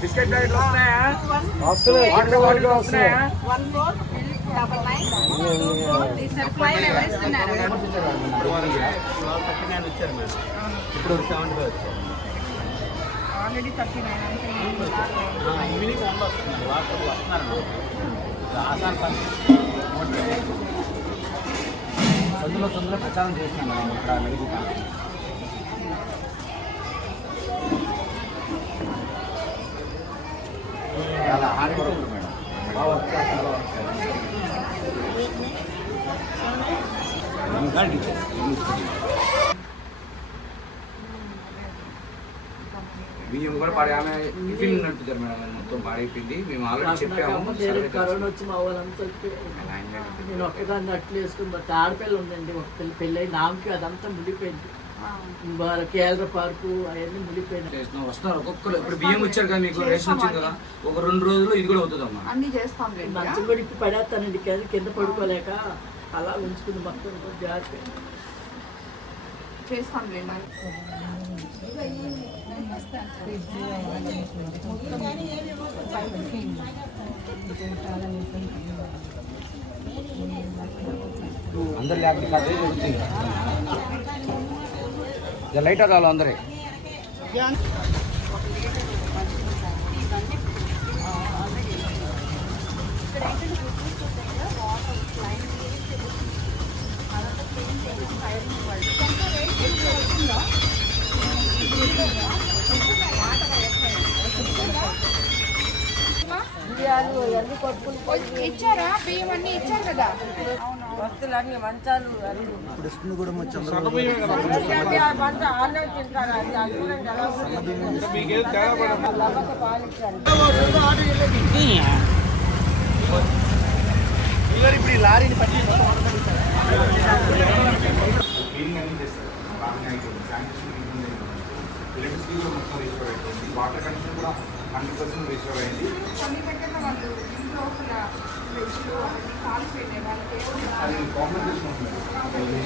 Biscuit ప్యాకెట్లు వస్తున్నాయా? వస్తున్నాయా? ఇప్పుడు 75 వచ్చారు. ఆల్రెడీ 39 ఈవినింగ్ 100 వస్తున్నారు. వాట్సాప్ వస్తున్నారు. ఆసాన్ సందులో ప్రచారం చేస్తున్నాను నేను ఇక్కడ మెడికల్ చాలా హార్డ్ వర్క్ మేడం. బియ్యం కూడా పాడే ఆమె టిఫిన్ నడుపుతారు మేడం. మొత్తం పాడైపోయింది. మేము ఆల్రెడీ చెప్పాము. కరోనా వచ్చి మా వాళ్ళంతా నేను ఒక్కదాన్ని అట్లు వేసుకుని ఆడపిల్ల ఉందండి. ఒక పెళ్ళి నామకి అదంతా ముడిపోయింది. కేంద్ర పార్కు అవన్నీ ముడిపోయినాయి. వస్తున్నారు ఒక్కొక్కరు. ఇప్పుడు బియ్యం వచ్చారు కదా, మీకు రేషన్ వచ్చింది కదా, ఒక 2 రోజుల్లో ఇది కూడా అవుతుందమ్మా. అన్ని చేస్తాం. మంచం కూడా ఇప్పుడు పడేస్తానండి, కింద పడుకోలేక అలా ఉంచుకుంది మొత్తం జాగ్రత్త చేస్తాం. అందరు ల్యాబ్ లైట్ కావాలి అందరే. ఇచ్చారా? బియ్యం అన్ని ఇచ్చారు కదా, వస్తువులు అన్ని మంచాలు ఇప్పుడు లారీని పట్టి వాటర్ కనెక్షన్ కూడా 100% రిస్టోర్ అయింది. కొన్ని దగ్గర వాళ్ళు ఇంట్లో కాల్ పెట్టే వాళ్ళకి అది కాంపెన్సేషన్ ఉంటుంది.